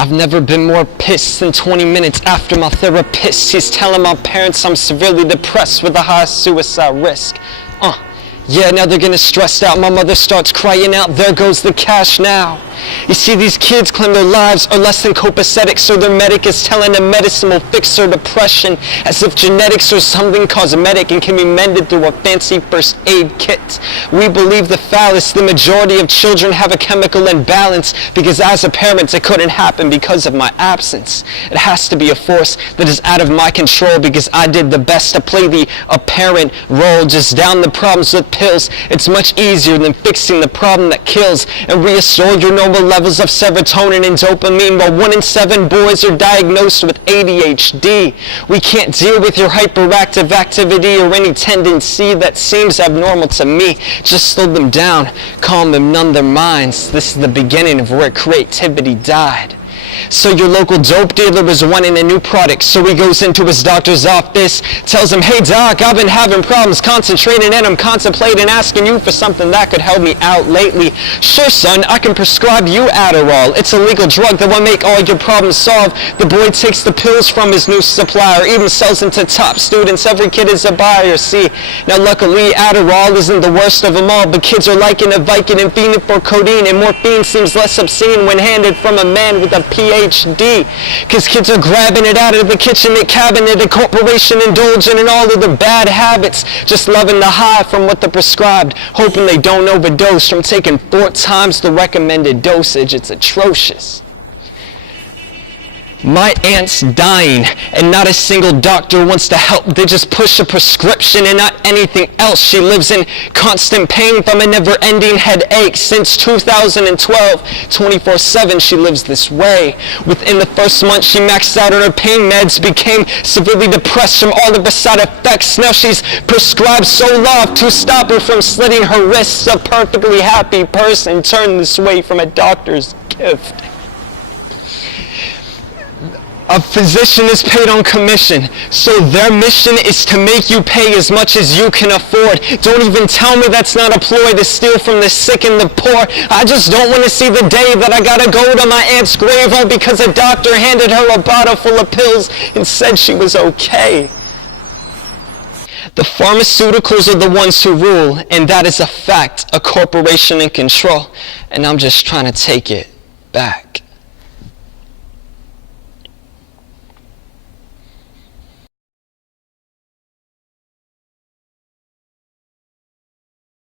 I've never been more pissed than 20 minutes after my therapist. He's telling my parents I'm severely depressed with a high suicide risk. Yeah, now they're getting stressed out. My mother starts crying out, there goes the cash now. You see, these kids claim their lives are less than copacetic, so their medic is telling them medicine will fix their depression, as if genetics are something cosmetic and can be mended through a fancy first aid kit. We believe the phallus. The majority of children have a chemical imbalance, because as a parent it couldn't happen because of my absence. It has to be a force that is out of my control, because I did the best to play the apparent role. Just down the problems with pills. It's much easier than fixing the problem that kills, and restore your normal levels of serotonin and dopamine. While 1 in 7 boys are diagnosed with ADHD. We can't deal with your hyperactive activity or any tendency that seems abnormal to me. Just slow them down, calm them, numb their minds. This is the beginning of where creativity died. So your local dope dealer is wanting a new product, so he goes into his doctor's office, tells him, hey doc, I've been having problems concentrating and I'm contemplating asking you for something that could help me out lately. Sure son, I can prescribe you Adderall. It's a legal drug that will make all your problems solved. The boy takes the pills from his new supplier, even sells them to top students. Every kid is a buyer, see. Now luckily Adderall isn't the worst of them all, but kids are liking a Vicodin and fiending for codeine, and morphine seems less obscene when handed from a man with a PhD, cause kids are grabbing it out of the kitchen cabinet, a corporation indulging in all of their bad habits, just loving the high from what they're prescribed, hoping they don't overdose from taking 4 times the recommended dosage. It's atrocious. My aunt's dying, and not a single doctor wants to help. They just push a prescription and not anything else. She lives in constant pain from a never-ending headache since 2012. 24/7 she lives this way. Within the first month she maxed out on her pain meds, became severely depressed from all of the side effects. Now she's prescribed Zoloft to stop her from slitting her wrists. A perfectly happy person turned this way from a doctor's gift. A physician is paid on commission, so their mission is to make you pay as much as you can afford. Don't even tell me that's not a ploy to steal from the sick and the poor. I just don't want to see the day that I gotta go to my aunt's grave all because a doctor handed her a bottle full of pills and said she was okay. The pharmaceuticals are the ones who rule, and that is a fact, a corporation in control, and I'm just trying to take it back.